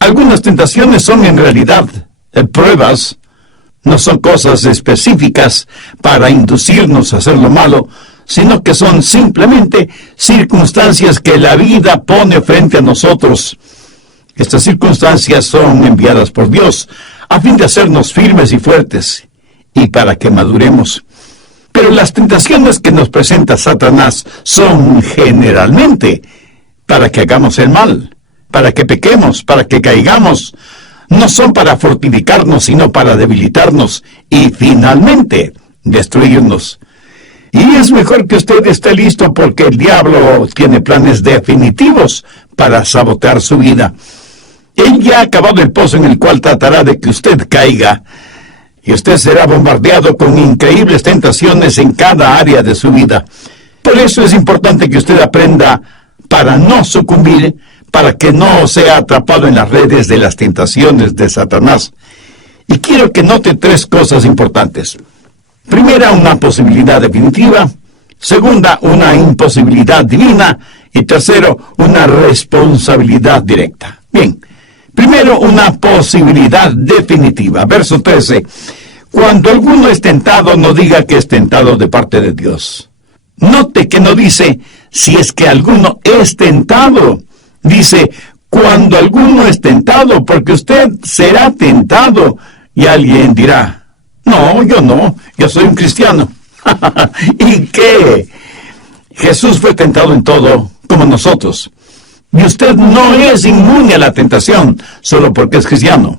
Algunas tentaciones son en realidad pruebas, no son cosas específicas para inducirnos a hacer lo malo, sino que son simplemente circunstancias que la vida pone frente a nosotros. Estas circunstancias son enviadas por Dios a fin de hacernos firmes y fuertes y para que maduremos. Pero las tentaciones que nos presenta Satanás son generalmente para que hagamos el mal, para que pequemos, para que caigamos. No son para fortificarnos, sino para debilitarnos y finalmente destruirnos. Y es mejor que usted esté listo porque el diablo tiene planes definitivos para sabotear su vida. Él ya ha acabado el pozo en el cual tratará de que usted caiga. Y usted será bombardeado con increíbles tentaciones en cada área de su vida. Por eso es importante que usted aprenda para no sucumbir, para que no sea atrapado en las redes de las tentaciones de Satanás. Y quiero que note 3 cosas importantes. Primera, una posibilidad definitiva. Segunda, una imposibilidad divina. Y tercero, una responsabilidad directa. Bien, primero, una posibilidad definitiva. Verso 13. Cuando alguno es tentado, no diga que es tentado de parte de Dios. Note que no dice, si es que alguno es tentado. Dice, cuando alguno es tentado, porque usted será tentado. Y alguien dirá, no, yo soy un cristiano. ¿Y qué? Jesús fue tentado en todo, como nosotros. Y usted no es inmune a la tentación, solo porque es cristiano.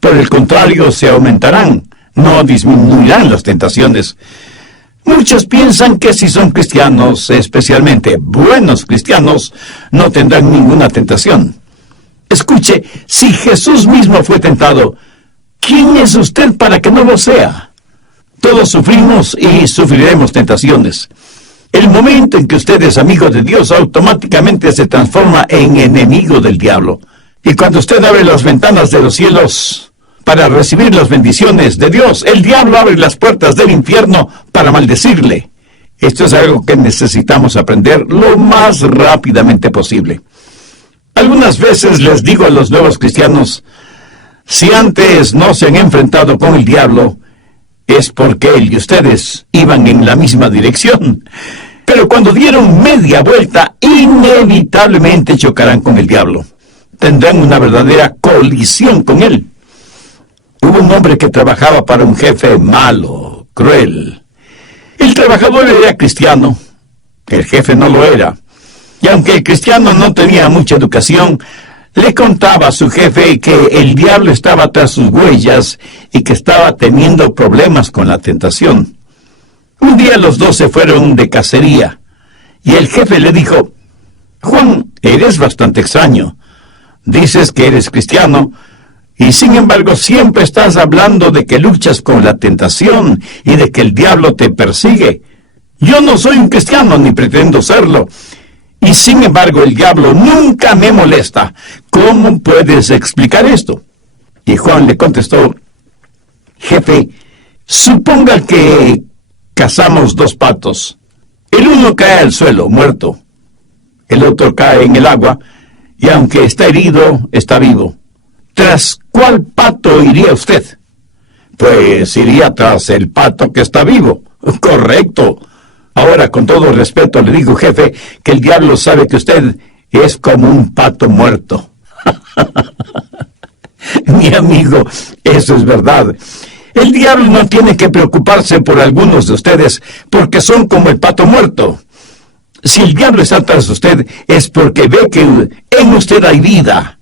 Por el contrario, se aumentarán, no disminuirán las tentaciones. Muchos piensan que si son cristianos, especialmente buenos cristianos, no tendrán ninguna tentación. Escuche, si Jesús mismo fue tentado, ¿quién es usted para que no lo sea? Todos sufrimos y sufriremos tentaciones. El momento en que usted es amigo de Dios, automáticamente se transforma en enemigo del diablo. Y cuando usted abre las ventanas de los cielos para recibir las bendiciones de Dios, el diablo abre las puertas del infierno para maldecirle. Esto es algo que necesitamos aprender lo más rápidamente posible. Algunas veces les digo a los nuevos cristianos, si antes no se han enfrentado con el diablo, es porque él y ustedes iban en la misma dirección. Pero cuando dieron media vuelta, inevitablemente chocarán con el diablo. Tendrán una verdadera colisión con él. Hubo un hombre que trabajaba para un jefe malo, cruel. El trabajador era cristiano, el jefe no lo era. Y aunque el cristiano no tenía mucha educación, le contaba a su jefe que el diablo estaba tras sus huellas y que estaba teniendo problemas con la tentación. Un día los dos se fueron de cacería y el jefe le dijo, Juan, eres bastante extraño. Dices que eres cristiano y sin embargo siempre estás hablando de que luchas con la tentación y de que el diablo te persigue. Yo no soy un cristiano ni pretendo serlo. Y sin embargo el diablo nunca me molesta. ¿Cómo puedes explicar esto? Y Juan le contestó, jefe, suponga que cazamos 2 patos. El uno cae al suelo, muerto. El otro cae en el agua, y aunque está herido, está vivo. ¿Tras cuál pato iría usted? Pues iría tras el pato que está vivo. Correcto. Ahora, con todo respeto, le digo, jefe, que el diablo sabe que usted es como un pato muerto. Mi amigo, eso es verdad. El diablo no tiene que preocuparse por algunos de ustedes, porque son como el pato muerto. Si el diablo está tras usted, es porque ve que en usted hay vida.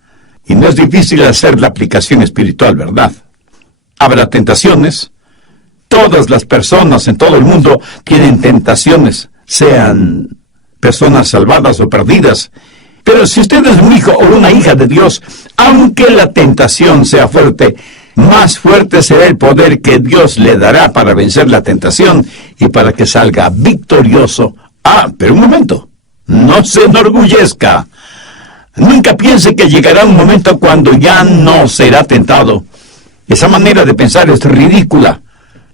Y no es difícil hacer la aplicación espiritual, ¿verdad? Habrá tentaciones. Todas las personas en todo el mundo tienen tentaciones, sean personas salvadas o perdidas. Pero si usted es un hijo o una hija de Dios, aunque la tentación sea fuerte, más fuerte será el poder que Dios le dará para vencer la tentación y para que salga victorioso. Ah, pero un momento, no se enorgullezca. Nunca piense que llegará un momento cuando ya no será tentado. Esa manera de pensar es ridícula.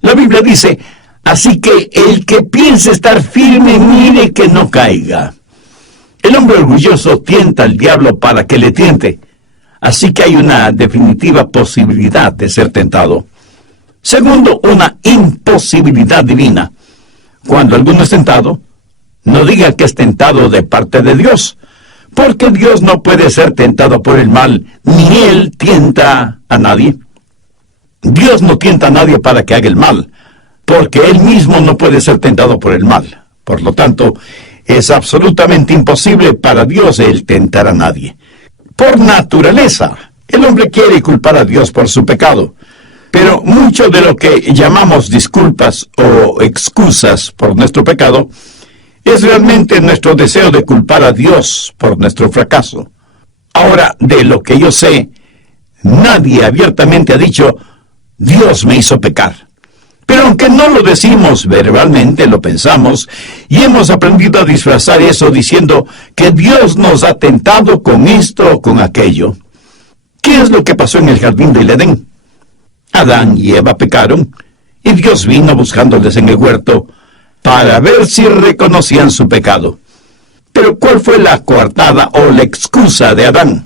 La Biblia dice, así que el que piense estar firme, mire que no caiga. El hombre orgulloso tienta al diablo para que le tiente. Así que hay una definitiva posibilidad de ser tentado. Segundo, una imposibilidad divina. Cuando alguno es tentado, no diga que es tentado de parte de Dios, porque Dios no puede ser tentado por el mal, ni Él tienta a nadie. Dios no tienta a nadie para que haga el mal, porque Él mismo no puede ser tentado por el mal. Por lo tanto, es absolutamente imposible para Dios el tentar a nadie. Por naturaleza, el hombre quiere culpar a Dios por su pecado, pero mucho de lo que llamamos disculpas o excusas por nuestro pecado es realmente nuestro deseo de culpar a Dios por nuestro fracaso. Ahora, de lo que yo sé, nadie abiertamente ha dicho, Dios me hizo pecar. Pero aunque no lo decimos verbalmente, lo pensamos, y hemos aprendido a disfrazar eso diciendo que Dios nos ha tentado con esto o con aquello. ¿Qué es lo que pasó en el jardín del Edén? Adán y Eva pecaron, y Dios vino buscándoles en el huerto para ver si reconocían su pecado. Pero ¿cuál fue la coartada o la excusa de Adán?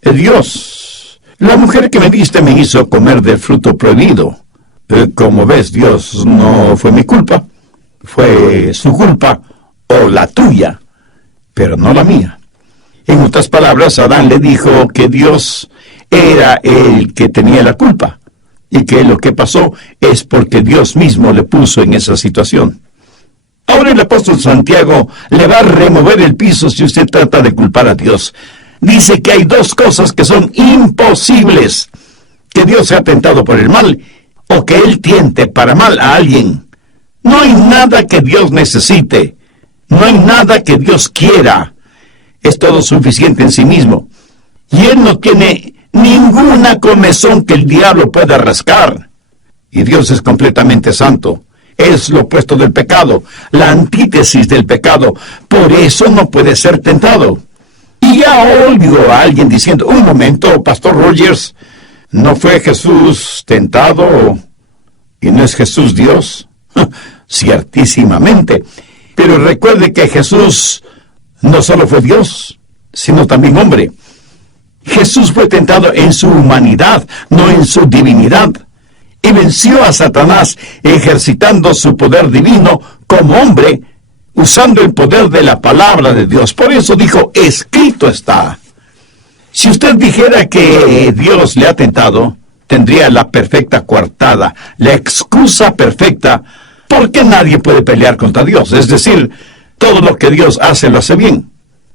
Dios, la mujer que me diste me hizo comer del fruto prohibido. Como ves, Dios, no fue mi culpa, fue su culpa o la tuya, pero no la mía. En otras palabras, Adán le dijo que Dios era el que tenía la culpa y que lo que pasó es porque Dios mismo le puso en esa situación. Ahora el apóstol Santiago le va a remover el piso si usted trata de culpar a Dios. Dice que hay dos cosas que son imposibles: que Dios sea tentado por el mal o que Él tiente para mal a alguien. No hay nada que Dios necesite, no hay nada que Dios quiera. Es todo suficiente en sí mismo. Y Él no tiene ninguna comezón que el diablo pueda rascar. Y Dios es completamente santo. Es lo opuesto del pecado, la antítesis del pecado. Por eso no puede ser tentado. Y ya oigo a alguien diciendo, un momento, Pastor Rogers, ¿no fue Jesús tentado y no es Jesús Dios? Ciertísimamente. Pero recuerde que Jesús no solo fue Dios, sino también hombre. Jesús fue tentado en su humanidad, no en su divinidad. Y venció a Satanás ejercitando su poder divino como hombre, usando el poder de la palabra de Dios. Por eso dijo, escrito está. Si usted dijera que Dios le ha tentado, tendría la perfecta coartada, la excusa perfecta, porque nadie puede pelear contra Dios. Es decir, todo lo que Dios hace lo hace bien.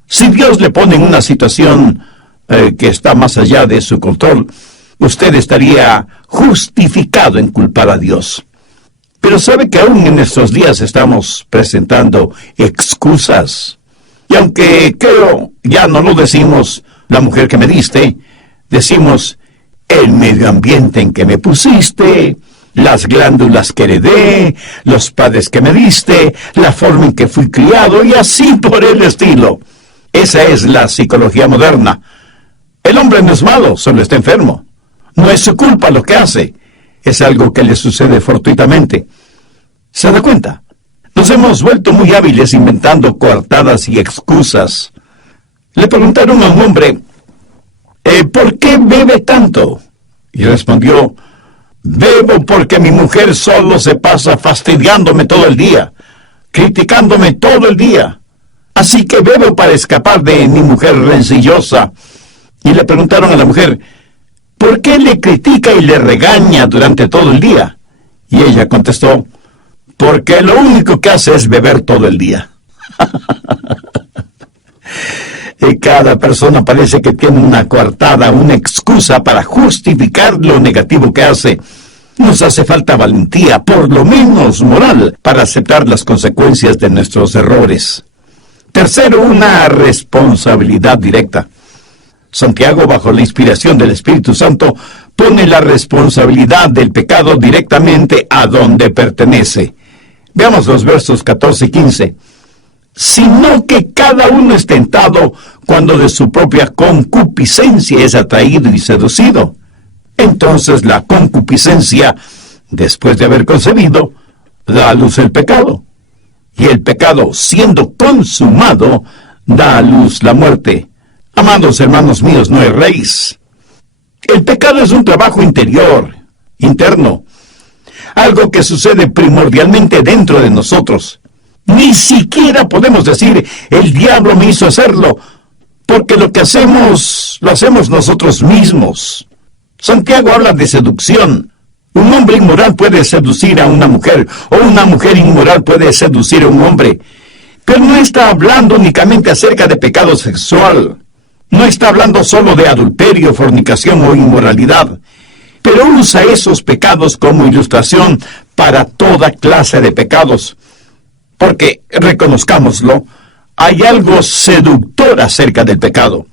Si Dios le pone en una situación que está más allá de su control, usted estaría justificado en culpar a Dios. Pero sabe que aún en estos días estamos presentando excusas. Y aunque creo, ya no lo decimos, la mujer que me diste, decimos, el medio ambiente en que me pusiste, las glándulas que heredé, los padres que me diste, la forma en que fui criado, y así por el estilo. Esa es la psicología moderna. El hombre no es malo, solo está enfermo. No es su culpa lo que hace. Es algo que le sucede fortuitamente. ¿Se da cuenta? Nos hemos vuelto muy hábiles inventando coartadas y excusas. Le preguntaron a un hombre, ¿por qué bebe tanto? Y respondió, bebo porque mi mujer solo se pasa fastidiándome todo el día, criticándome todo el día. Así que bebo para escapar de mi mujer rencillosa. Y le preguntaron a la mujer, ¿por qué le critica y le regaña durante todo el día? Y ella contestó, porque lo único que hace es beber todo el día. Y cada persona parece que tiene una coartada, una excusa para justificar lo negativo que hace. Nos hace falta valentía, por lo menos moral, para aceptar las consecuencias de nuestros errores. Tercero, una responsabilidad directa. Santiago, bajo la inspiración del Espíritu Santo, pone la responsabilidad del pecado directamente a donde pertenece. Veamos los versos 14 y 15. Sino que cada uno es tentado cuando de su propia concupiscencia es atraído y seducido. Entonces la concupiscencia, después de haber concebido, da a luz el pecado. Y el pecado, siendo consumado, da a luz la muerte. Amados hermanos míos, no erréis. El pecado es un trabajo interior, interno, algo que sucede primordialmente dentro de nosotros. Ni siquiera podemos decir, el diablo me hizo hacerlo, porque lo que hacemos, lo hacemos nosotros mismos. Santiago habla de seducción. Un hombre inmoral puede seducir a una mujer, o una mujer inmoral puede seducir a un hombre. Pero no está hablando únicamente acerca de pecado sexual. No está hablando solo de adulterio, fornicación o inmoralidad. Pero usa esos pecados como ilustración para toda clase de pecados. Porque, reconozcámoslo, hay algo seductor acerca del pecado.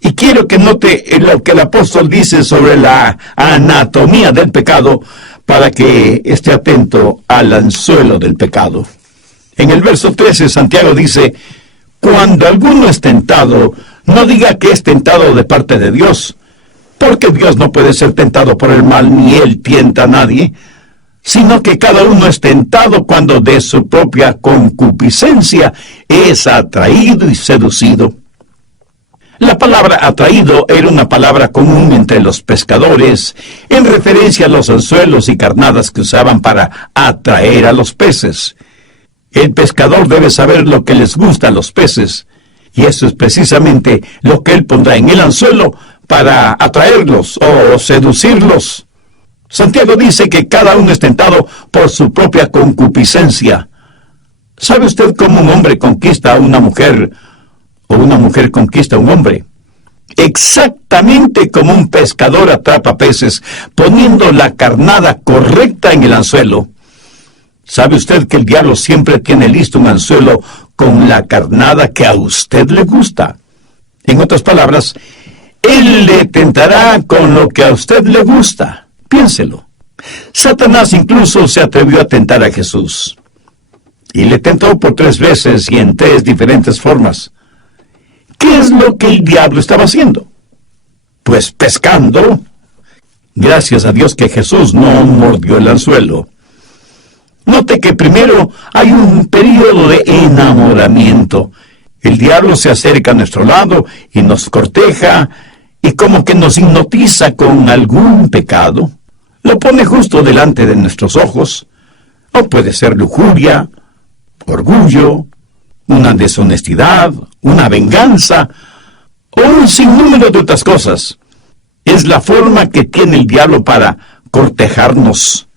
Y quiero que note lo que el apóstol dice sobre la anatomía del pecado para que esté atento al anzuelo del pecado. En el verso 13, Santiago dice, cuando alguno es tentado, no diga que es tentado de parte de Dios, porque Dios no puede ser tentado por el mal, ni Él tienta a nadie, sino que cada uno es tentado cuando de su propia concupiscencia es atraído y seducido. La palabra atraído era una palabra común entre los pescadores, en referencia a los anzuelos y carnadas que usaban para atraer a los peces. El pescador debe saber lo que les gusta a los peces, y eso es precisamente lo que él pondrá en el anzuelo para atraerlos o seducirlos. Santiago dice que cada uno es tentado por su propia concupiscencia. ¿Sabe usted cómo un hombre conquista a una mujer o una mujer conquista a un hombre? Exactamente como un pescador atrapa peces, poniendo la carnada correcta en el anzuelo. ¿Sabe usted que el diablo siempre tiene listo un anzuelo con la carnada que a usted le gusta? En otras palabras, él le tentará con lo que a usted le gusta. Piénselo. Satanás incluso se atrevió a tentar a Jesús. Y le tentó por 3 veces y en 3 diferentes formas. ¿Qué es lo que el diablo estaba haciendo? Pues pescando. Gracias a Dios que Jesús no mordió el anzuelo. Note que primero hay un periodo de enamoramiento. El diablo se acerca a nuestro lado y nos corteja y como que nos hipnotiza con algún pecado. Lo pone justo delante de nuestros ojos. O puede ser lujuria, orgullo, una deshonestidad, una venganza, o un sinnúmero de otras cosas. Es la forma que tiene el diablo para cortejarnos.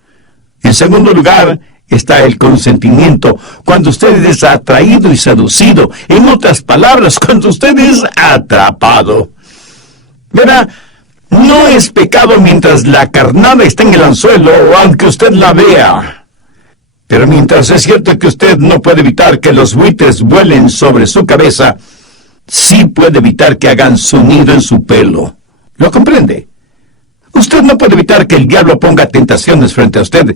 En segundo lugar, está el consentimiento, cuando usted es atraído y seducido. En otras palabras, cuando usted es atrapado. Verá, no es pecado mientras la carnada está en el anzuelo o aunque usted la vea. Pero mientras es cierto que usted no puede evitar que los buitres vuelen sobre su cabeza, sí puede evitar que hagan su nido en su pelo. ¿Lo comprende? Usted no puede evitar que el diablo ponga tentaciones frente a usted,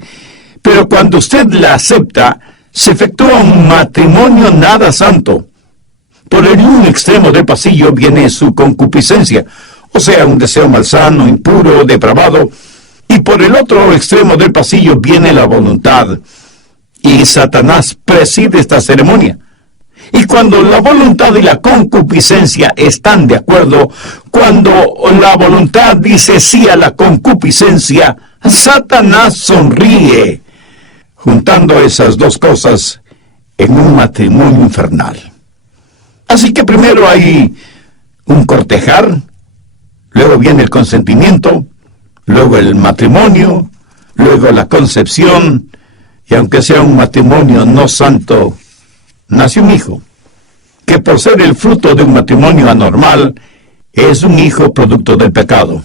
pero cuando usted la acepta, se efectúa un matrimonio nada santo. Por el un extremo del pasillo viene su concupiscencia, o sea, un deseo malsano, impuro, depravado, y por el otro extremo del pasillo viene la voluntad. Y Satanás preside esta ceremonia. Y cuando la voluntad y la concupiscencia están de acuerdo, cuando la voluntad dice sí a la concupiscencia, Satanás sonríe, juntando esas dos cosas en un matrimonio infernal. Así que primero hay un cortejar, luego viene el consentimiento, luego el matrimonio, luego la concepción, y aunque sea un matrimonio no santo, nace un hijo, que por ser el fruto de un matrimonio anormal, es un hijo producto del pecado.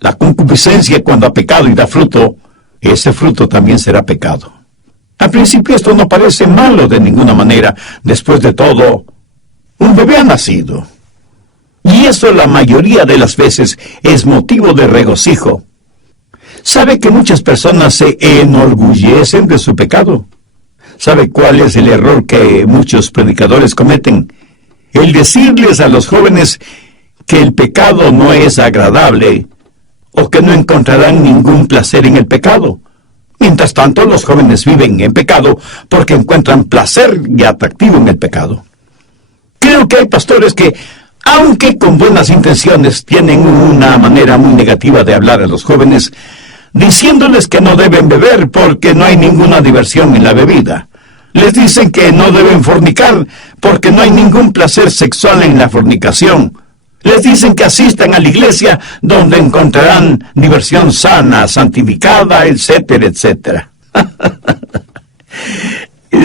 La concupiscencia, cuando ha pecado y da fruto, ese fruto también será pecado. Al principio esto no parece malo de ninguna manera. Después de todo, un bebé ha nacido. Y eso la mayoría de las veces es motivo de regocijo. ¿Sabe que muchas personas se enorgullecen de su pecado? ¿Sabe cuál es el error que muchos predicadores cometen? El decirles a los jóvenes que el pecado no es agradable o que no encontrarán ningún placer en el pecado. Mientras tanto, los jóvenes viven en pecado porque encuentran placer y atractivo en el pecado. Creo que hay pastores que, aunque con buenas intenciones, tienen una manera muy negativa de hablar a los jóvenes, diciéndoles que no deben beber porque no hay ninguna diversión en la bebida. Les dicen que no deben fornicar porque no hay ningún placer sexual en la fornicación. Les dicen que asistan a la iglesia donde encontrarán diversión sana, santificada, etcétera, etcétera.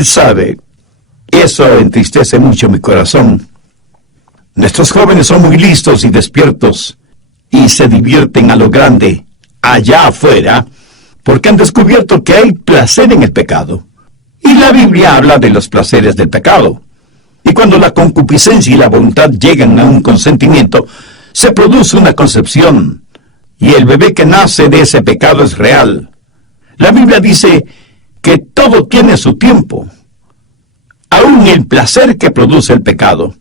¿Sabe? Eso entristece mucho mi corazón. Nuestros jóvenes son muy listos y despiertos y se divierten a lo grande allá afuera porque han descubierto que hay placer en el pecado. Y la Biblia habla de los placeres del pecado. Y cuando la concupiscencia y la voluntad llegan a un consentimiento, se produce una concepción, y el bebé que nace de ese pecado es real. La Biblia dice que todo tiene su tiempo, aún el placer que produce el pecado.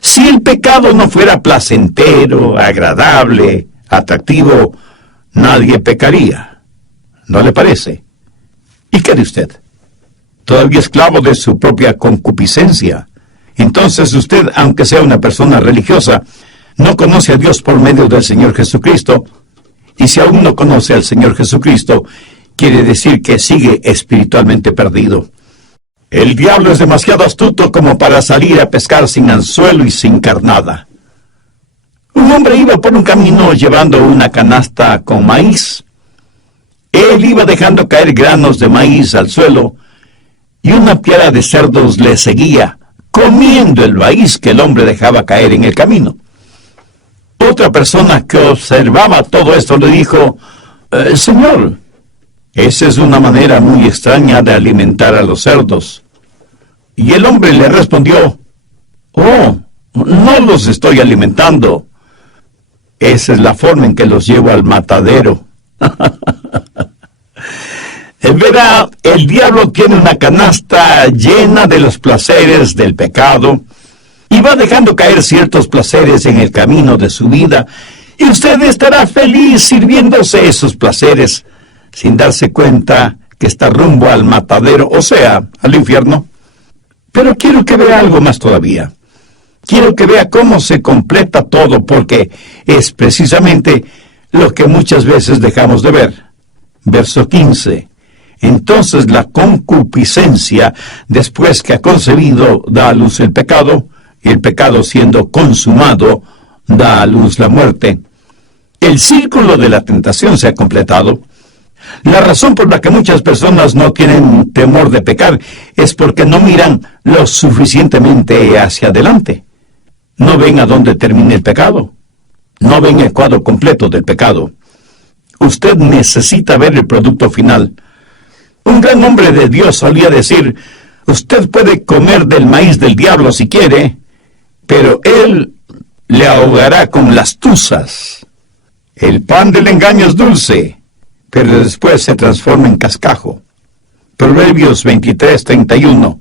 Si el pecado no fuera placentero, agradable, atractivo, nadie pecaría. ¿No le parece? ¿Y qué de usted? ¿Todavía esclavo de su propia concupiscencia? Entonces usted, aunque sea una persona religiosa, no conoce a Dios por medio del Señor Jesucristo, y si aún no conoce al Señor Jesucristo, quiere decir que sigue espiritualmente perdido. El diablo es demasiado astuto como para salir a pescar sin anzuelo y sin carnada. Un hombre iba por un camino llevando una canasta con maíz. Él iba dejando caer granos de maíz al suelo, y una piara de cerdos le seguía, comiendo el maíz que el hombre dejaba caer en el camino. Otra persona que observaba todo esto le dijo, Señor, esa es una manera muy extraña de alimentar a los cerdos. Y el hombre le respondió, oh, no los estoy alimentando. Esa es la forma en que los llevo al matadero. Verá, el diablo tiene una canasta llena de los placeres del pecado y va dejando caer ciertos placeres en el camino de su vida, y usted estará feliz sirviéndose esos placeres sin darse cuenta que está rumbo al matadero, o sea, al infierno. Pero quiero que vea algo más todavía. Quiero que vea cómo se completa todo, porque es precisamente lo que muchas veces dejamos de ver. Verso 15. Entonces la concupiscencia, después que ha concebido, da a luz el pecado, y el pecado siendo consumado, da a luz la muerte. El círculo de la tentación se ha completado. La razón por la que muchas personas no tienen temor de pecar es porque no miran lo suficientemente hacia adelante. No ven a dónde termina el pecado. No ven el cuadro completo del pecado. Usted necesita ver el producto final. Un gran hombre de Dios solía decir, usted puede comer del maíz del diablo si quiere, pero él le ahogará con las tuzas. El pan del engaño es dulce, pero después se transforma en cascajo. Proverbios 23:31.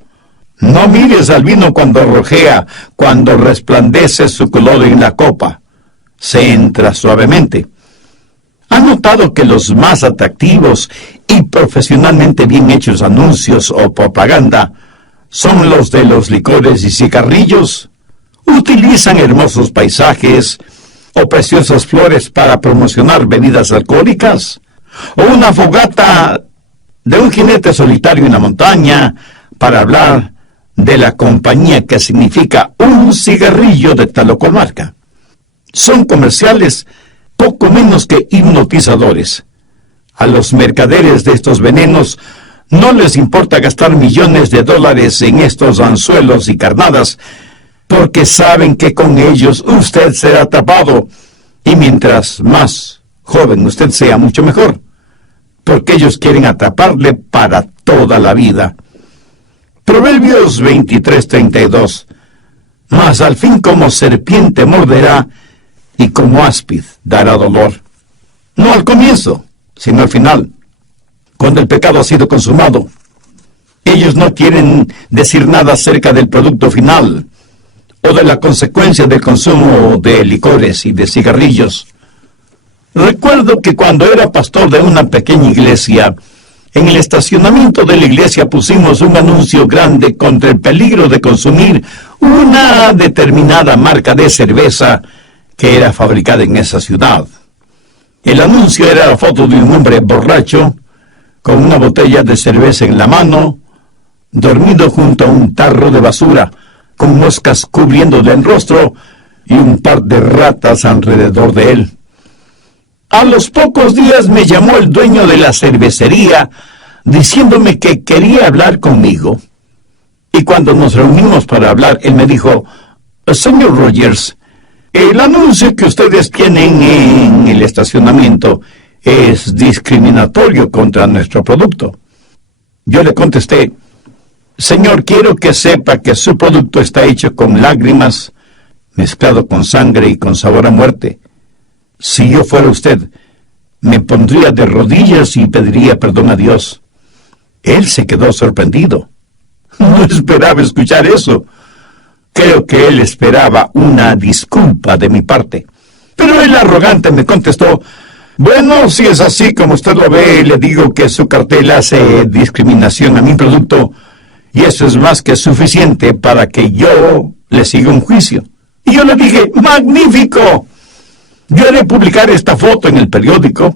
No mires al vino cuando rojea, cuando resplandece su color en la copa. Se entra suavemente. ¿Ha notado que los más atractivos y profesionalmente bien hechos anuncios o propaganda son los de los licores y cigarrillos? Utilizan hermosos paisajes o preciosas flores para promocionar bebidas alcohólicas, o una fogata de un jinete solitario en la montaña para hablar de la compañía que significa un cigarrillo de tal o cual marca. Son comerciales poco menos que hipnotizadores. A los mercaderes de estos venenos no les importa gastar millones de dólares en estos anzuelos y carnadas, porque saben que con ellos usted será atrapado, y mientras más joven usted sea, mucho mejor, porque ellos quieren atraparle para toda la vida. Proverbios 23:32. Mas al fin como serpiente morderá, y como áspid dará dolor. No al comienzo, sino al final, cuando el pecado ha sido consumado. Ellos no quieren decir nada acerca del producto final, o de la consecuencia del consumo de licores y de cigarrillos. Recuerdo que cuando era pastor de una pequeña iglesia, En el estacionamiento de la iglesia pusimos un anuncio grande contra el peligro de consumir una determinada marca de cerveza que era fabricada en esa ciudad. El anuncio era la foto de un hombre borracho, con una botella de cerveza en la mano, dormido junto a un tarro de basura, con moscas cubriéndole el rostro y un par de ratas alrededor de él. A los pocos días me llamó el dueño de la cervecería diciéndome que quería hablar conmigo. Y cuando nos reunimos para hablar, él me dijo: señor Rogers, el anuncio que ustedes tienen en el estacionamiento es discriminatorio contra nuestro producto. Yo le contesté: señor, quiero que sepa que su producto está hecho con lágrimas, mezclado con sangre y con sabor a muerte. Si yo fuera usted, me pondría de rodillas y pediría perdón a Dios. Él se quedó sorprendido. No esperaba escuchar eso. Creo que él esperaba una disculpa de mi parte. Pero el arrogante me contestó: bueno, si es así como usted lo ve, le digo que su cartel hace discriminación a mi producto, y eso es más que suficiente para que yo le siga un juicio. Y yo le dije: ¡magnífico! Yo haré publicar esta foto en el periódico.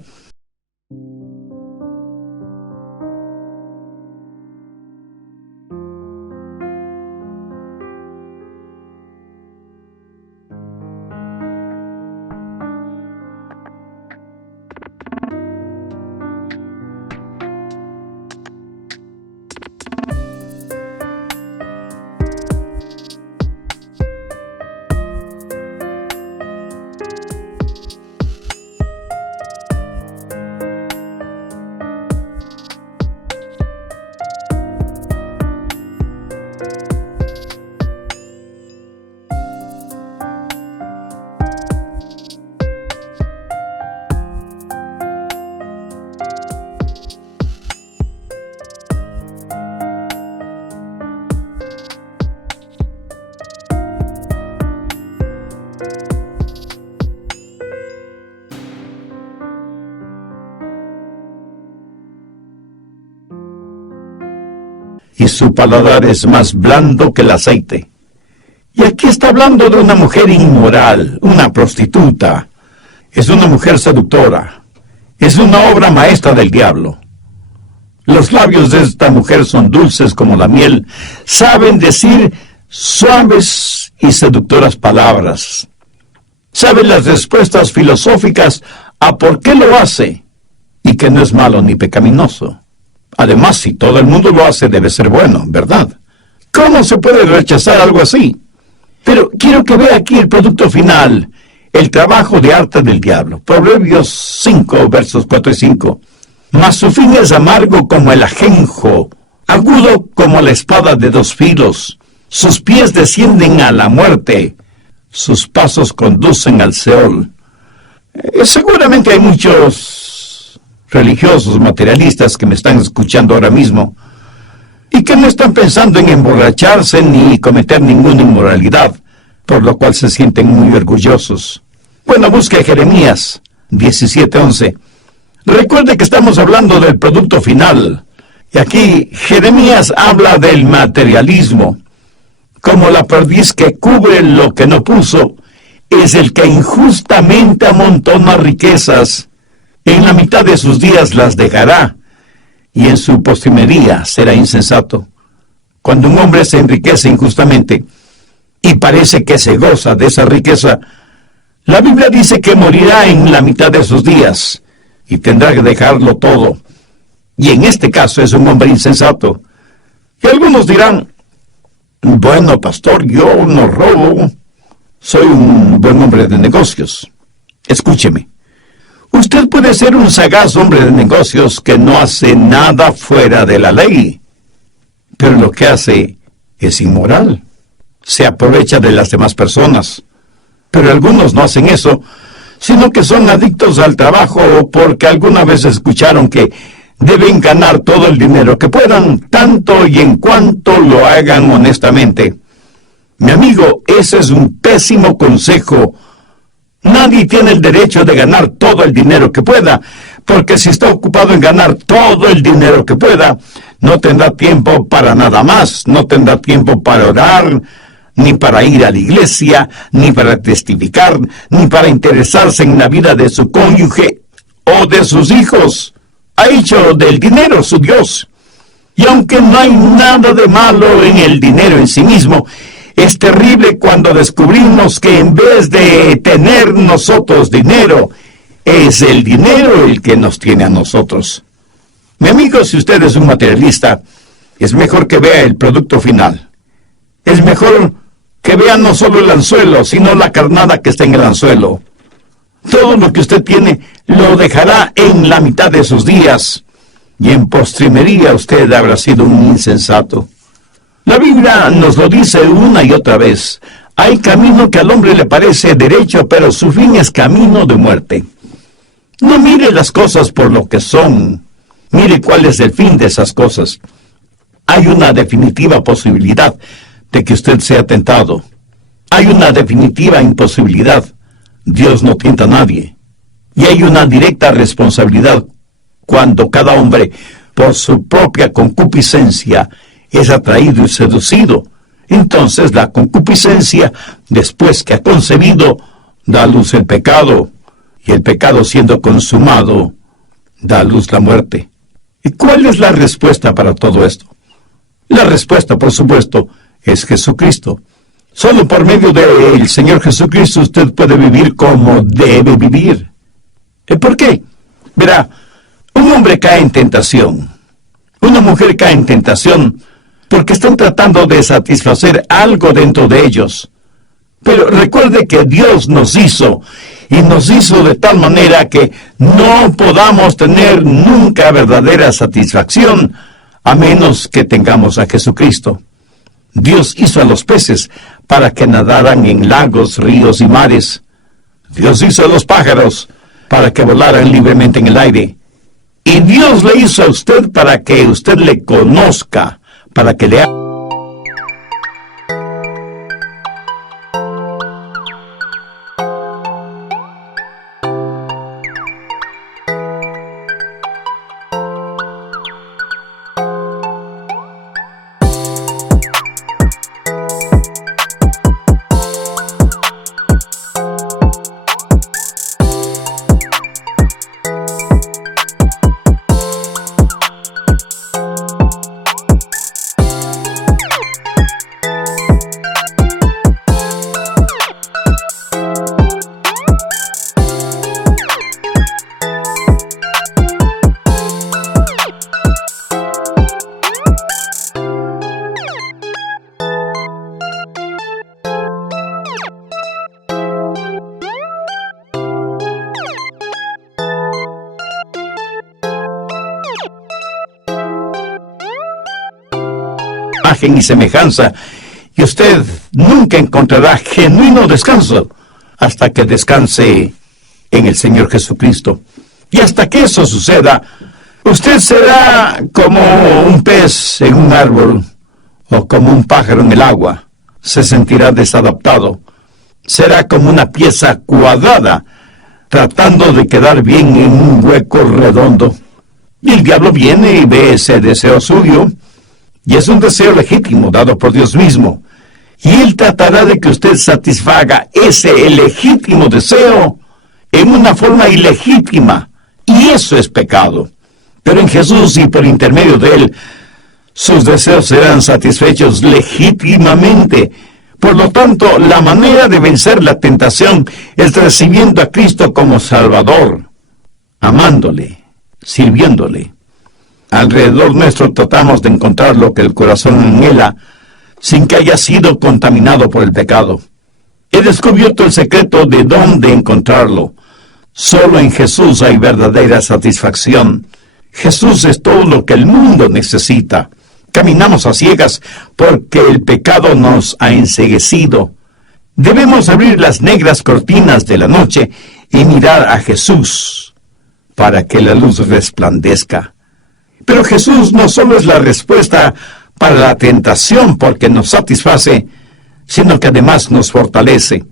Y su paladar es más blando que el aceite. Y aquí está hablando de una mujer inmoral, una prostituta. Es una mujer seductora. Es una obra maestra del diablo. Los labios de esta mujer son dulces como la miel. Saben decir suaves y seductoras palabras. Saben las respuestas filosóficas a por qué lo hace y que no es malo ni pecaminoso. Además, si todo el mundo lo hace, debe ser bueno, ¿verdad? ¿Cómo se puede rechazar algo así? Pero quiero que vea aquí el producto final, el trabajo de arte del diablo. Proverbios 5, versos 4 y 5. Mas su fin es amargo como el ajenjo, agudo como la espada de dos filos. Sus pies descienden a la muerte, sus pasos conducen al Seol. Seguramente hay muchos religiosos materialistas que me están escuchando ahora mismo y que no están pensando en emborracharse ni cometer ninguna inmoralidad, por lo cual se sienten muy orgullosos. Bueno, busque Jeremías 17:11. Recuerde que estamos hablando del producto final, y aquí Jeremías habla del materialismo. Como la perdiz que cubre lo que no puso, es el que injustamente amontona riquezas. En la mitad de sus días las dejará, y en su postrimería será insensato. Cuando un hombre se enriquece injustamente, y parece que se goza de esa riqueza, la Biblia dice que morirá en la mitad de sus días, y tendrá que dejarlo todo. Y en este caso es un hombre insensato. Y algunos dirán: bueno, pastor, yo no robo, soy un buen hombre de negocios. Escúcheme. Usted puede ser un sagaz hombre de negocios que no hace nada fuera de la ley, pero lo que hace es inmoral. Se aprovecha de las demás personas. Pero algunos no hacen eso, sino que son adictos al trabajo porque alguna vez escucharon que deben ganar todo el dinero que puedan, tanto y en cuanto lo hagan honestamente. Mi amigo, ese es un pésimo consejo. Nadie tiene el derecho de ganar todo el dinero que pueda, porque si está ocupado en ganar todo el dinero que pueda, no tendrá tiempo para nada más, no tendrá tiempo para orar, ni para ir a la iglesia, ni para testificar, ni para interesarse en la vida de su cónyuge o de sus hijos. Ha hecho del dinero su Dios. Y aunque no hay nada de malo en el dinero en sí mismo, es terrible cuando descubrimos que en vez de tener nosotros dinero, es el dinero el que nos tiene a nosotros. Mi amigo, si usted es un materialista, es mejor que vea el producto final. Es mejor que vea no solo el anzuelo, sino la carnada que está en el anzuelo. Todo lo que usted tiene lo dejará en la mitad de sus días, y en postrimería usted habrá sido un insensato. La Biblia nos lo dice una y otra vez. Hay camino que al hombre le parece derecho, pero su fin es camino de muerte. No mire las cosas por lo que son. Mire cuál es el fin de esas cosas. Hay una definitiva posibilidad de que usted sea tentado. Hay una definitiva imposibilidad. Dios no tienta a nadie. Y hay una directa responsabilidad cuando cada hombre, por su propia concupiscencia, es atraído y seducido. Entonces la concupiscencia, después que ha concebido, da a luz el pecado, y el pecado siendo consumado, da a luz la muerte. ¿Y cuál es la respuesta para todo esto? La respuesta, por supuesto, es Jesucristo. Solo por medio del Señor Jesucristo usted puede vivir como debe vivir. ¿Por qué? Verá, un hombre cae en tentación. Una mujer cae en tentación porque están tratando de satisfacer algo dentro de ellos. Pero recuerde que Dios nos hizo, y nos hizo de tal manera que no podamos tener nunca verdadera satisfacción, a menos que tengamos a Jesucristo. Dios hizo a los peces para que nadaran en lagos, ríos y mares. Dios hizo a los pájaros para que volaran libremente en el aire. Y Dios le hizo a usted para que usted le conozca, para que le imagen y semejanza, y usted nunca encontrará genuino descanso hasta que descanse en el Señor Jesucristo. Y hasta que eso suceda, usted será como un pez en un árbol o como un pájaro en el agua. Se sentirá desadaptado. Será como una pieza cuadrada tratando de quedar bien en un hueco redondo. Y el diablo viene y ve ese deseo suyo, y es un deseo legítimo dado por Dios mismo. Y él tratará de que usted satisfaga ese legítimo deseo en una forma ilegítima. Y eso es pecado. Pero en Jesús y por intermedio de él, sus deseos serán satisfechos legítimamente. Por lo tanto, la manera de vencer la tentación es recibiendo a Cristo como Salvador, amándole, sirviéndole. Alrededor nuestro tratamos de encontrar lo que el corazón anhela, sin que haya sido contaminado por el pecado. He descubierto el secreto de dónde encontrarlo. Solo en Jesús hay verdadera satisfacción. Jesús es todo lo que el mundo necesita. Caminamos a ciegas porque el pecado nos ha enceguecido. Debemos abrir las negras cortinas de la noche y mirar a Jesús para que la luz resplandezca. Pero Jesús no solo es la respuesta para la tentación porque nos satisface, sino que además nos fortalece.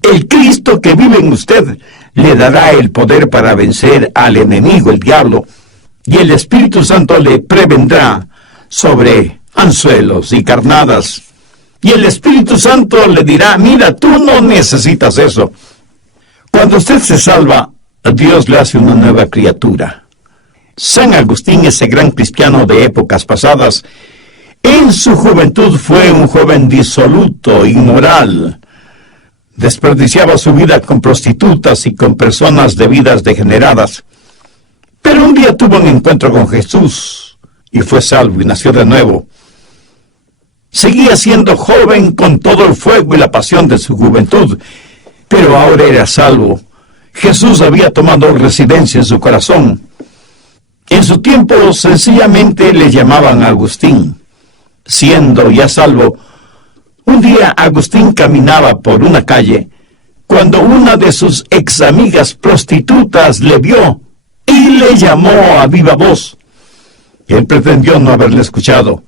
El Cristo que vive en usted le dará el poder para vencer al enemigo, el diablo, y el Espíritu Santo le prevendrá sobre anzuelos y carnadas. Y el Espíritu Santo le dirá, mira, tú no necesitas eso. Cuando usted se salva, Dios le hace una nueva criatura. San Agustín, ese gran cristiano de épocas pasadas, en su juventud fue un joven disoluto, inmoral. Desperdiciaba su vida con prostitutas y con personas de vidas degeneradas. Pero un día tuvo un encuentro con Jesús y fue salvo y nació de nuevo. Seguía siendo joven con todo el fuego y la pasión de su juventud, pero ahora era salvo. Jesús había tomado residencia en su corazón. En su tiempo sencillamente le llamaban Agustín. Siendo ya salvo, un día Agustín caminaba por una calle cuando una de sus ex amigas prostitutas le vio y le llamó a viva voz. Él pretendió no haberle escuchado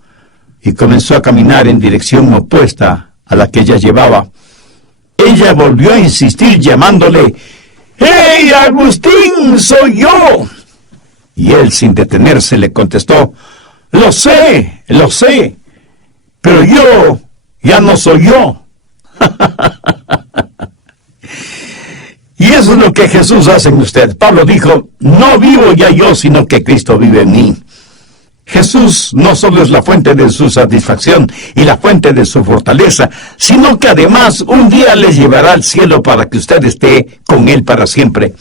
y comenzó a caminar en dirección opuesta a la que ella llevaba. Ella volvió a insistir llamándole, ¡Hey, Agustín, soy yo! Y él, sin detenerse, le contestó, lo sé, pero yo ya no soy yo. Y eso es lo que Jesús hace en usted. Pablo dijo, no vivo ya yo, sino que Cristo vive en mí. Jesús no solo es la fuente de su satisfacción y la fuente de su fortaleza, sino que además un día le llevará al cielo para que usted esté con Él para siempre.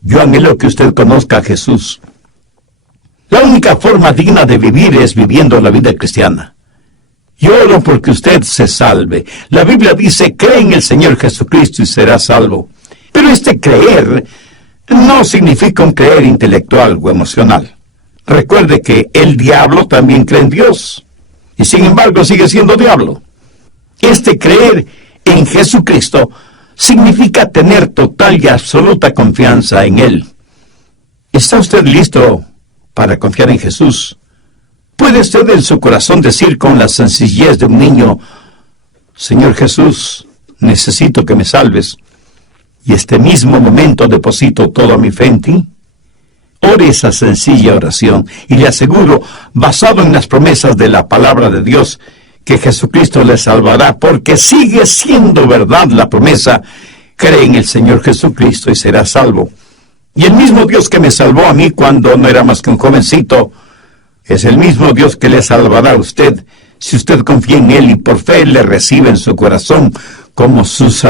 Yo anhelo que usted conozca a Jesús. La única forma digna de vivir es viviendo la vida cristiana. Yo oro porque usted se salve. La Biblia dice, cree en el Señor Jesucristo y será salvo. Pero este creer no significa un creer intelectual o emocional. Recuerde que el diablo también cree en Dios, y sin embargo sigue siendo diablo. Este creer en Jesucristo significa tener total y absoluta confianza en Él. ¿Está usted listo para confiar en Jesús? ¿Puede usted en su corazón decir con la sencillez de un niño, Señor Jesús, necesito que me salves, y este mismo momento deposito toda mi fe en ti? Ore esa sencilla oración y le aseguro, basado en las promesas de la palabra de Dios, que Jesucristo le salvará, porque sigue siendo verdad la promesa. Cree en el Señor Jesucristo y será salvo. Y el mismo Dios que me salvó a mí cuando no era más que un jovencito, es el mismo Dios que le salvará a usted, si usted confía en Él y por fe le recibe en su corazón como su Salvador.